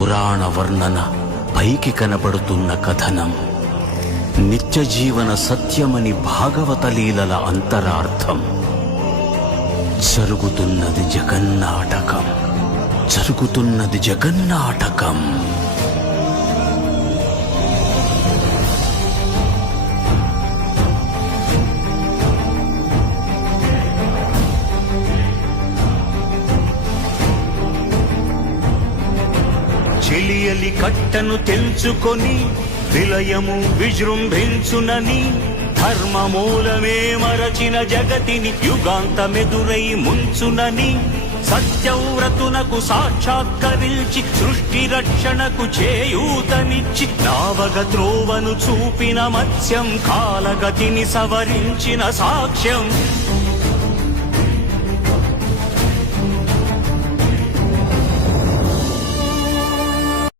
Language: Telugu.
పురాణ వర్ణన పైకి కనబడుతున్న కథనం నిత్య జీవన సత్యమని భాగవత లీలల అంతరార్థం. జరుగుతున్నది జగన్నాటకం, జరుగుతున్నది జగన్నాటకం. చెలియలి కట్టను తెంచుకొని విలయము విజృంభించునని ధర్మమూలమే మరచిన జగతిని యుగాంతమెదురై ముంచునని సత్యవ్రతునకు సాక్షాత్కరించి సృష్టి రక్షణకు చేయూతనిచ్చి నావగ త్రోవను చూపిన మత్స్యం కాలగతిని సవరించిన సాక్ష్యం.